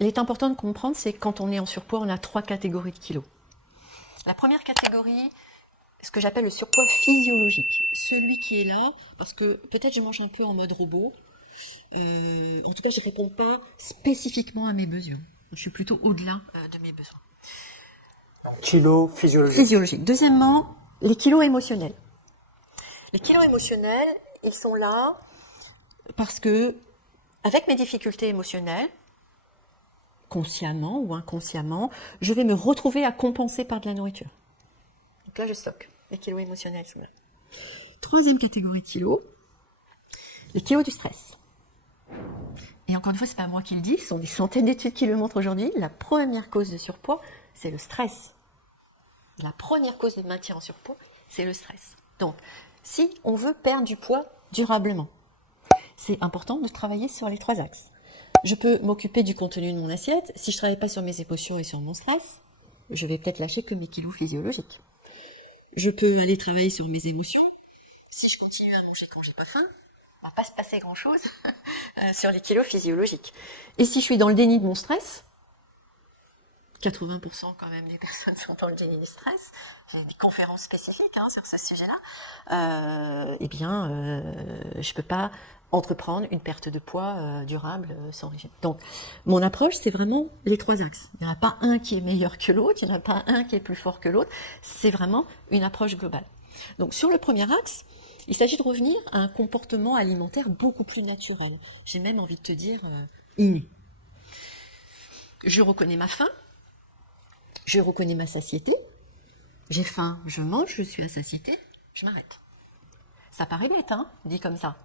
Il est important de comprendre, c'est que quand on est en surpoids, on a 3 catégories de kilos. La première catégorie, ce que j'appelle le surpoids physiologique. Celui qui est là, parce que peut-être je mange un peu en mode robot, en tout cas je ne réponds pas spécifiquement à mes besoins. Je suis plutôt au-delà de mes besoins. Donc, kilos physiologiques. Physiologique. Deuxièmement, les kilos émotionnels. Les kilos émotionnels, ils sont là parce que, avec mes difficultés émotionnelles, consciemment ou inconsciemment, je vais me retrouver à compenser par de la nourriture. Donc là, je stocke. Les kilos émotionnels sont là. Troisième catégorie de kilos, les kilos du stress. Et encore une fois, ce n'est pas moi qui le dis, ce sont des centaines d'études qui le montrent aujourd'hui. La première cause de surpoids, c'est le stress. La première cause de maintien en surpoids, c'est le stress. Donc, si on veut perdre du poids durablement, c'est important de travailler sur les 3 axes. Je peux m'occuper du contenu de mon assiette. Si je ne travaille pas sur mes émotions et sur mon stress, je vais peut-être lâcher que mes kilos physiologiques. Je peux aller travailler sur mes émotions. Si je continue à manger quand j'ai pas faim, il ne va pas se passer grand-chose sur les kilos physiologiques. Et si je suis dans le déni de mon stress, 80% quand même des personnes sont dans le déni du stress, j'ai des conférences spécifiques sur ce sujet-là, je ne peux pas entreprendre une perte de poids durable sans régime. Donc, mon approche, c'est vraiment les 3 axes. Il n'y en a pas un qui est meilleur que l'autre, il n'y en a pas un qui est plus fort que l'autre, c'est vraiment une approche globale. Donc, sur le premier axe, il s'agit de revenir à un comportement alimentaire beaucoup plus naturel. J'ai même envie de te dire inné. Je reconnais ma faim, je reconnais ma satiété. J'ai faim, je mange, je suis à satiété, je m'arrête. Ça paraît bête, dit comme ça.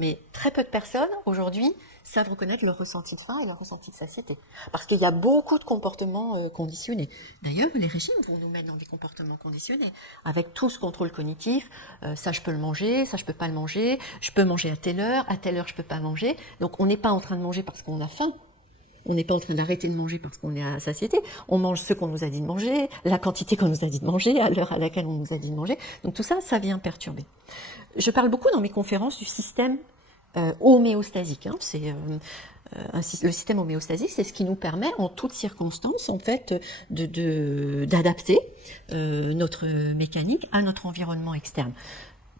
Mais très peu de personnes, aujourd'hui, savent reconnaître leur ressenti de faim et leur ressenti de satiété. Parce qu'il y a beaucoup de comportements conditionnés. D'ailleurs, les régimes vont nous mettre dans des comportements conditionnés, avec tout ce contrôle cognitif. Ça, je peux le manger, ça, je peux pas le manger. Je peux manger à telle heure, je peux pas manger. Donc, on n'est pas en train de manger parce qu'on a faim. On n'est pas en train d'arrêter de manger parce qu'on est à satiété. On mange ce qu'on nous a dit de manger, la quantité qu'on nous a dit de manger, à l'heure à laquelle on nous a dit de manger. Donc tout ça, ça vient perturber. Je parle beaucoup dans mes conférences du système homéostasique. Le système homéostasique, c'est ce qui nous permet, en toutes circonstances, en fait, d'adapter notre mécanique à notre environnement externe.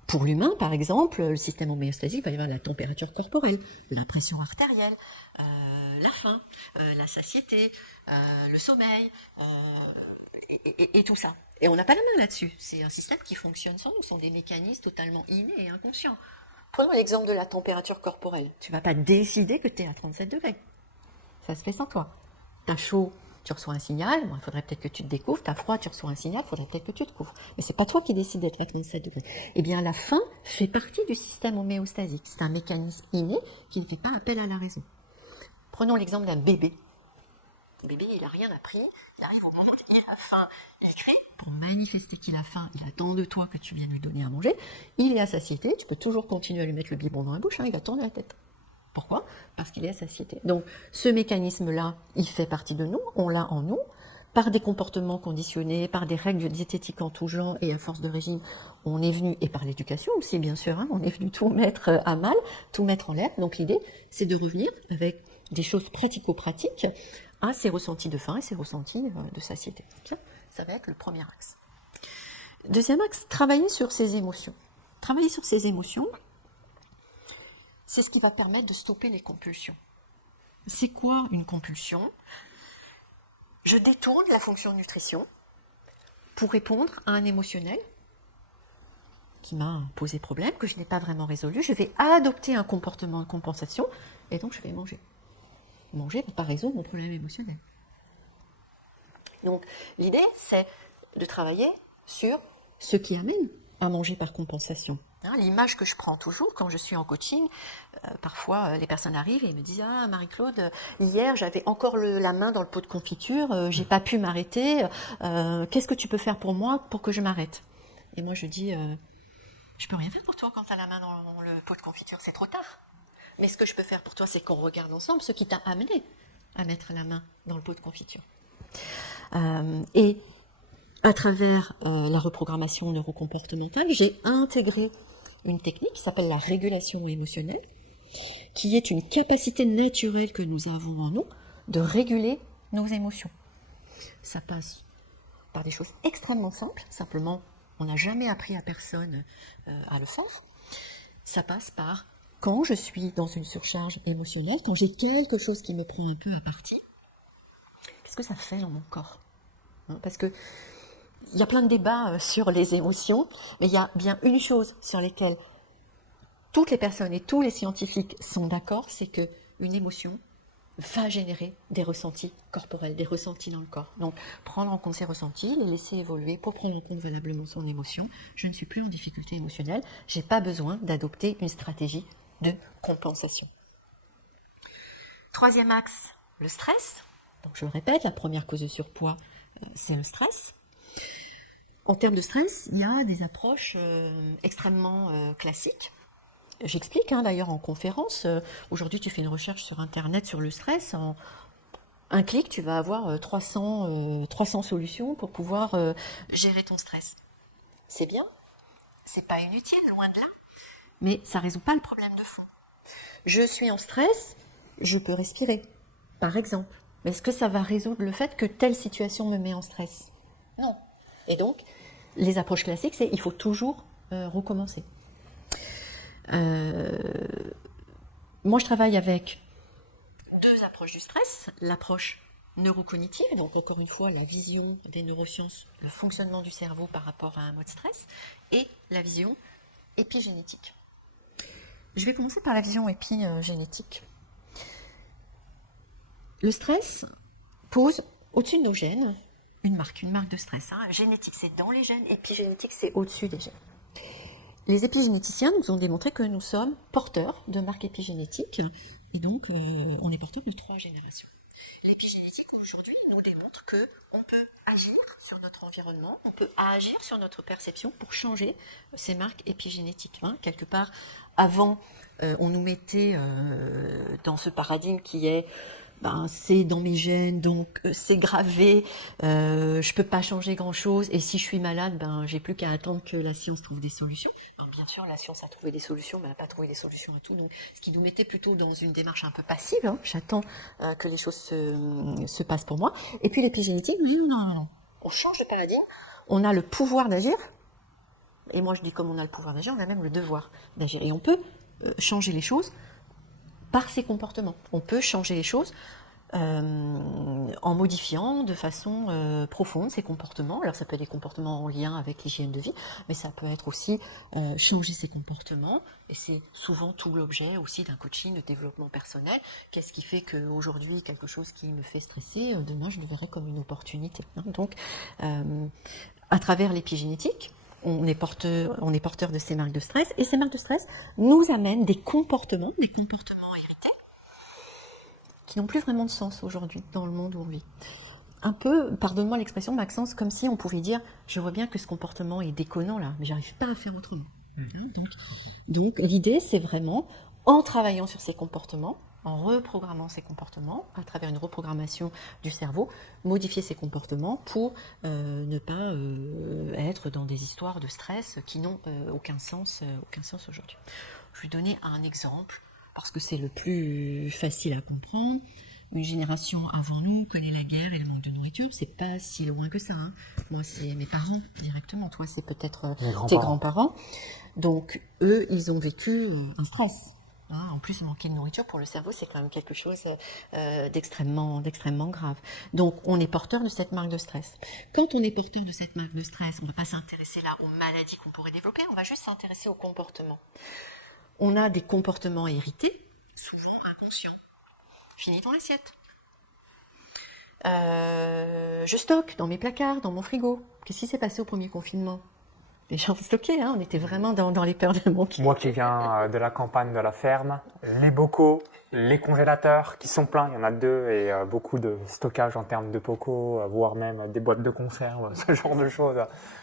Pour l'humain, par exemple, le système homéostasique va y avoir la température corporelle, la pression artérielle, la faim, la satiété, le sommeil, et tout ça. Et on n'a pas la main là-dessus. C'est un système qui fonctionne sans nous. Ce sont des mécanismes totalement innés et inconscients. Prenons l'exemple de la température corporelle. Tu ne vas pas décider que tu es à 37 degrés. Ça se fait sans toi. Tu as chaud, tu reçois un signal, il faudrait peut-être que tu te découvres. Tu as froid, tu reçois un signal, il faudrait peut-être que tu te couvres. Mais ce n'est pas toi qui décides d'être à 37 degrés. Eh bien, la faim fait partie du système homéostasique. C'est un mécanisme inné qui ne fait pas appel à la raison. Prenons l'exemple d'un bébé. Le bébé, il n'a rien appris, il arrive au moment où il a faim, il crie. Pour manifester qu'il a faim, il attend de toi que tu viennes lui donner à manger. Il est à satiété, tu peux toujours continuer à lui mettre le biberon dans la bouche, il va tourner la tête. Pourquoi ? Parce qu'il est à satiété. Donc, ce mécanisme-là, il fait partie de nous, on l'a en nous, par des comportements conditionnés, par des règles diététiques en tout genre, et à force de régime, on est venu, et par l'éducation aussi, bien sûr, on est venu tout mettre à mal, tout mettre en l'air. Donc, l'idée, c'est de revenir avec des choses pratico-pratiques à ces ressentis de faim et ces ressentis de satiété. Ça va être le premier axe. Deuxième axe, travailler sur ses émotions. Travailler sur ses émotions, c'est ce qui va permettre de stopper les compulsions. C'est quoi une compulsion ? Je détourne la fonction nutrition pour répondre à un émotionnel qui m'a posé problème, que je n'ai pas vraiment résolu. Je vais adopter un comportement de compensation et donc je vais manger. Manger pour ne pas résoudre mon problème émotionnel. Donc, l'idée, c'est de travailler sur ce qui amène à manger par compensation. L'image que je prends toujours quand je suis en coaching, parfois les personnes arrivent et me disent « Ah, Marie-Claude, hier j'avais encore la main dans le pot de confiture, j'ai pas pu m'arrêter, qu'est-ce que tu peux faire pour moi pour que je m'arrête ?» Et moi je dis « Je peux rien faire pour toi quand tu as la main dans le pot de confiture, c'est trop tard. Mais ce que je peux faire pour toi, c'est qu'on regarde ensemble ce qui t'a amené à mettre la main dans le pot de confiture. » Et à travers la reprogrammation neurocomportementale, j'ai intégré une technique qui s'appelle la régulation émotionnelle, qui est une capacité naturelle que nous avons en nous de réguler nos émotions. Ça passe par des choses extrêmement simples, simplement on n'a jamais appris à personne à le faire. Ça passe par quand je suis dans une surcharge émotionnelle, quand j'ai quelque chose qui me prend un peu à partie, qu'est-ce que ça fait dans mon corps? Parce que il y a plein de débats sur les émotions, mais il y a bien une chose sur laquelle toutes les personnes et tous les scientifiques sont d'accord, c'est que une émotion va générer des ressentis corporels, des ressentis dans le corps. Donc, prendre en compte ces ressentis, les laisser évoluer pour prendre en compte valablement son émotion. Je ne suis plus en difficulté émotionnelle, je n'ai pas besoin d'adopter une stratégie de compensation. Troisième axe, le stress. Donc, je le répète, la première cause de surpoids, c'est le stress. En termes de stress, il y a des approches extrêmement classiques. J'explique d'ailleurs en conférence. Aujourd'hui, tu fais une recherche sur Internet sur le stress. En un clic, tu vas avoir 300 solutions pour pouvoir gérer ton stress. C'est bien, c'est pas inutile, loin de là, mais ça résout pas le problème de fond. Je suis en stress, je peux respirer, par exemple. Mais est-ce que ça va résoudre le fait que telle situation me met en stress? Non. Et donc, les approches classiques, c'est il faut toujours recommencer. Moi, je travaille avec deux approches du stress. L'approche neurocognitive, donc encore une fois, la vision des neurosciences, le fonctionnement du cerveau par rapport à un mode stress, et la vision épigénétique. Je vais commencer par la vision épigénétique. Le stress pose au-dessus de nos gènes une marque de stress. Génétique, c'est dans les gènes, épigénétique, c'est au-dessus des gènes. Les épigénéticiens nous ont démontré que nous sommes porteurs de marques épigénétiques, et donc on est porteurs de 3 générations. L'épigénétique aujourd'hui nous démontre qu'on peut agir sur notre environnement, on peut agir sur notre perception pour changer ces marques épigénétiques. Quelque part, avant, on nous mettait dans ce paradigme qui est c'est dans mes gènes, donc c'est gravé, je peux pas changer grand-chose, et si je suis malade, j'ai plus qu'à attendre que la science trouve des solutions. Bien sûr, la science a trouvé des solutions, mais elle n'a pas trouvé des solutions à tout, donc ce qui nous mettait plutôt dans une démarche un peu passive, j'attends que les choses se passent pour moi. Et puis l'épigénétique, non, on change de paradigme, on a le pouvoir d'agir, et moi je dis comme on a le pouvoir d'agir, on a même le devoir d'agir, et on peut changer les choses par ses comportements. On peut changer les choses en modifiant de façon profonde ses comportements. Alors ça peut être des comportements en lien avec l'hygiène de vie, mais ça peut être aussi changer ses comportements, et c'est souvent tout l'objet aussi d'un coaching de développement personnel. Qu'est-ce qui fait qu'aujourd'hui, quelque chose qui me fait stresser, demain je le verrai comme une opportunité. Donc, à travers l'épigénétique, on est porteur de ces marques de stress, et ces marques de stress nous amènent des comportements hérités, qui n'ont plus vraiment de sens aujourd'hui dans le monde où on vit. Un peu, pardonne-moi l'expression, Maxence, comme si on pouvait dire, je vois bien que ce comportement est déconnant là, mais j'arrive pas à faire autrement. Donc l'idée, c'est vraiment, en travaillant sur ces comportements, en reprogrammant ces comportements, à travers une reprogrammation du cerveau, modifier ces comportements pour ne pas être dans des histoires de stress qui n'ont aucun sens aujourd'hui. Je vais donner un exemple, parce que c'est le plus facile à comprendre. Une génération avant nous connaît la guerre et le manque de nourriture, c'est pas si loin que ça. Moi, c'est mes parents directement. Toi, c'est peut-être tes grands-parents. Donc, eux, ils ont vécu un stress. En plus, manquer de nourriture pour le cerveau, c'est quand même quelque chose d'extrêmement grave. Donc, on est porteur de cette marque de stress. Quand on est porteur de cette marque de stress, on ne va pas s'intéresser là aux maladies qu'on pourrait développer, on va juste s'intéresser au comportement. On a des comportements hérités, souvent inconscients. Finis ton assiette. Je stocke dans mes placards, dans mon frigo. Qu'est-ce qui s'est passé au premier confinement? Les gens stockaient, on était vraiment dans les peurs de manquer. Moi qui viens de la campagne, de la ferme, les bocaux, les congélateurs qui sont pleins, il y en a 2, et beaucoup de stockage en termes de bocaux, voire même des boîtes de conserve, ce genre de choses.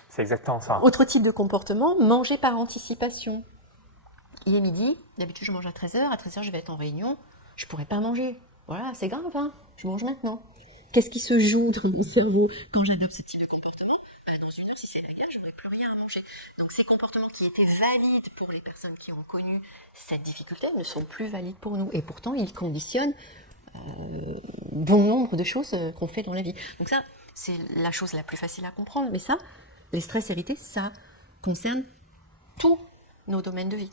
C'est exactement ça. Autre type de comportement, manger par anticipation. Il est midi, d'habitude je mange à 13h, à 13h je vais être en réunion, je pourrais pas manger. Voilà, c'est grave, je mange maintenant. Qu'est-ce qui se joue dans mon cerveau quand j'adopte ce type de comportement? Dans une heure, si c'est la guerre, je n'aurai plus rien à manger. Donc ces comportements qui étaient valides pour les personnes qui ont connu cette difficulté ne sont plus valides pour nous. Et pourtant, ils conditionnent bon nombre de choses qu'on fait dans la vie. Donc ça, c'est la chose la plus facile à comprendre. Mais ça, les stress hérités, ça concerne tous nos domaines de vie.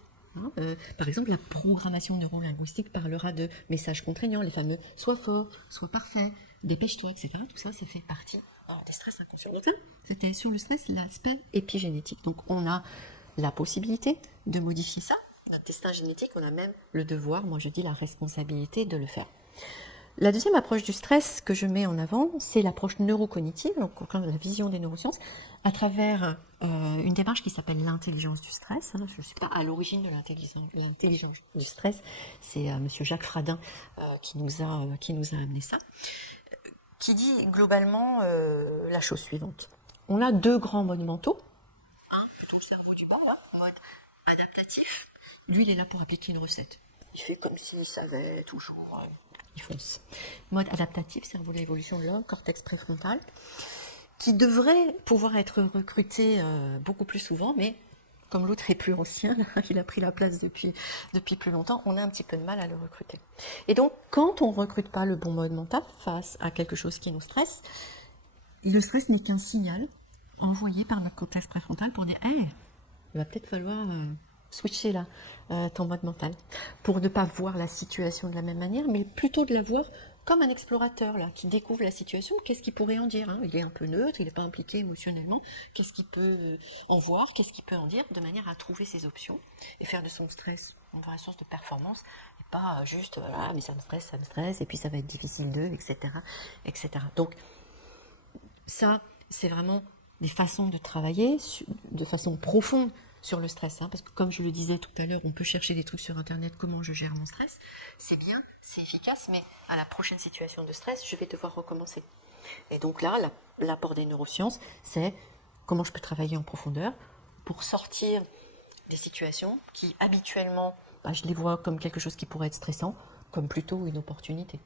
Par exemple, la programmation neurolinguistique parlera de messages contraignants, les fameux « sois fort »,« sois parfait »,« dépêche-toi », etc. Tout ça, c'est fait partie des stress inconscients. Donc ça, c'était sur le stress, l'aspect épigénétique. Donc on a la possibilité de modifier ça. Notre destin génétique, on a même le devoir, moi je dis la responsabilité de le faire. La deuxième approche du stress que je mets en avant, c'est l'approche neurocognitive, donc la vision des neurosciences, à travers une démarche qui s'appelle l'intelligence du stress. Je ne suis pas à l'origine de l'intelligence du stress, c'est monsieur Jacques Fradin qui nous a amené ça, qui dit globalement la chose suivante. On a deux grands modes mentaux. Plutôt le cerveau du bas, mode adaptatif. Lui, il est là pour appliquer une recette. Il fait comme s'il savait toujours. Il fonce. Mode adaptatif, cerveau de l'évolution de l'homme, cortex préfrontal, qui devrait pouvoir être recruté beaucoup plus souvent, mais comme l'autre est plus ancien, il a pris la place depuis plus longtemps, on a un petit peu de mal à le recruter. Et donc, quand on ne recrute pas le bon mode mental face à quelque chose qui nous stresse, le stress n'est qu'un signal envoyé par notre cortex préfrontal pour dire « Hey, il va peut-être falloir switcher là, ton mode mental, pour ne pas voir la situation de la même manière, mais plutôt de la voir comme un explorateur là, qui découvre la situation. Qu'est-ce qu'il pourrait en dire, Il est un peu neutre, il n'est pas impliqué émotionnellement. Qu'est-ce qu'il peut en voir, qu'est-ce qu'il peut en dire, de manière à trouver ses options et faire de son stress une vraie source de performance, et pas juste voilà, mais ça me stresse, et puis ça va être difficile etc., etc. Donc ça, c'est vraiment des façons de travailler de façon profonde sur le stress, parce que comme je le disais tout à l'heure, on peut chercher des trucs sur internet, comment je gère mon stress, c'est bien, c'est efficace, mais à la prochaine situation de stress, je vais devoir recommencer. Et donc là, l'apport des neurosciences, c'est comment je peux travailler en profondeur pour sortir des situations qui habituellement, je les vois comme quelque chose qui pourrait être stressant, comme plutôt une opportunité.